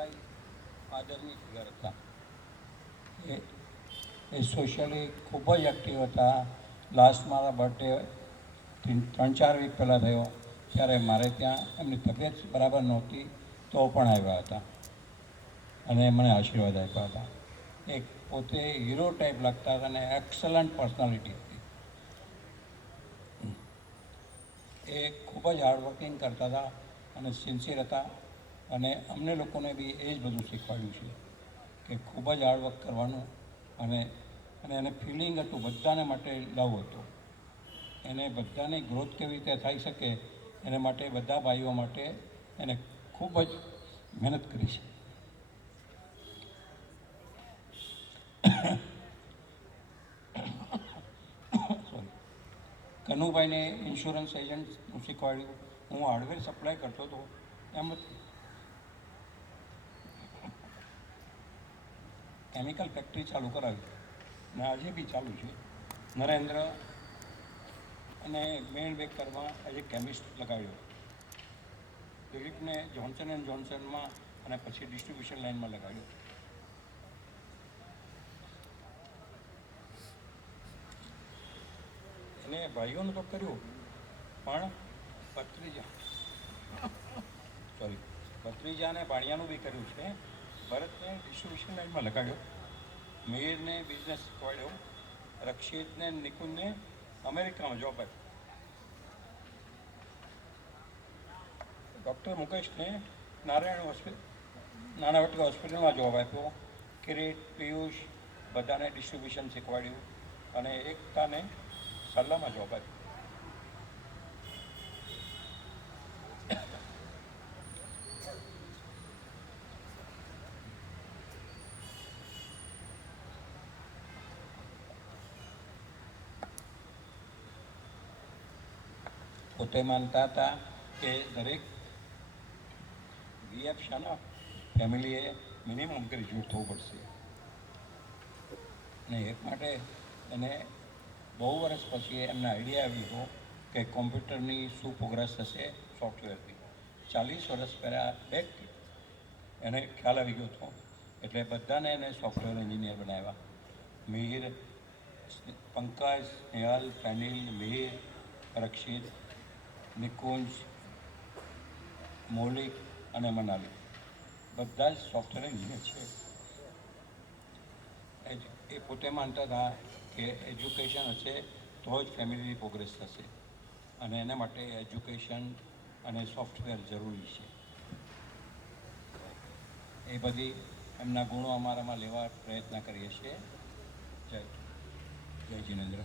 ભાઈ ફાધરની ફિગર હતા. એ સોશિયલી ખૂબ જ એક્ટિવ હતા. લાસ્ટ મારા બર્થડે 3-4 વીક પહેલાં થયો ત્યારે મારે ત્યાં એમની તબિયત બરાબર નહોતી તો પણ આવ્યા હતા અને મને આશીર્વાદ આપ્યા હતા. એક પોતે હીરો ટાઈપ લાગતા હતા અને એક્સલન્ટ પર્સનાલિટી હતી. એ ખૂબ જ હાર્ડવર્કિંગ કરતા હતા અને સિન્સિયર હતા અને અમને લોકોને બી એ જ બધું શીખવાડ્યું છે કે ખૂબ જ હાર્ડવર્ક કરવાનું અને અને એને ફિલિંગ હતું બધાને માટે લવ હતો. એને બધાની ગ્રોથ કેવી રીતે થઈ શકે એને માટે બધા ભાઈઓ માટે એને ખૂબ જ મહેનત કરી છે. કનુભાઈને ઇન્સ્યોરન્સ એજન્ટનું શીખવાડ્યું. હું હાર્ડવેર સપ્લાય કરતો હતો એમ કેમિકલ ફેક્ટરી ચાલુ કરાવી અને આજે બી ચાલુ છે. નરેન્દ્ર અને મેન બેકરમાં એઝ એ કેમિસ્ટ લગાવ્યો. દિલીપને જોન્સન એન્ડ જોન્સનમાં અને પછી ડિસ્ટ્રીબ્યુશન લાઇનમાં લગાવ્યો. એને ભાઈઓનું તો કર્યું પણ ભત્રીજા અને ભાણિયાનું બી કર્યું છે. ભરતને ડિસ્ટ્રીબ્યુશન લાઇનમાં લગાડ્યો. મિહિરને બિઝનેસ શીખવાડ્યો. રક્ષિતને નિકુંજને અમેરિકામાં જોબ આપી. ડૉક્ટર મુકેશને નારાયણ નાણાવટી હોસ્પિટલમાં જોબ આપ્યો. કિરીટ પિયુષ બધાને ડિસ્ટ્રીબ્યુશન શીખવાડ્યું અને એકતાને સલ્લામાં જોબ આપી. પોતે માનતા હતા કે દરેક વીએફ શાના ફેમિલીએ મિનિમમ ગ્રેજ્યુએટ થવું પડશે અને એક માટે એને બહુ વર્ષ પછી એમને આઈડિયા આવ્યો કે કોમ્પ્યુટરની શું પ્રોગ્રેસ થશે સોફ્ટવેરથી. 40 વર્ષ પહેલાં બેક એને ખ્યાલ આવી ગયો હતો એટલે બધાને એને સોફ્ટવેર એન્જિનિયર બનાવ્યા. મિહિર, પંકજ, સ્નેહલ, ફેનિલ, મિહિર, રક્ષિત, નિકુંજ, મૌલિક અને મનાલી બધા જ સોફ્ટવેર એન્જિનિયર છે. એ પોતે માનતા હતા કે એજ્યુકેશન હશે તો જ ફેમિલીની પ્રોગ્રેસ થશે અને એના માટે એજ્યુકેશન અને સોફ્ટવેર જરૂરી છે. એ બધી એમના ગુણો અમારામાં લેવા પ્રયત્ન કરીએ છીએ. જય જિનેન્દ્ર.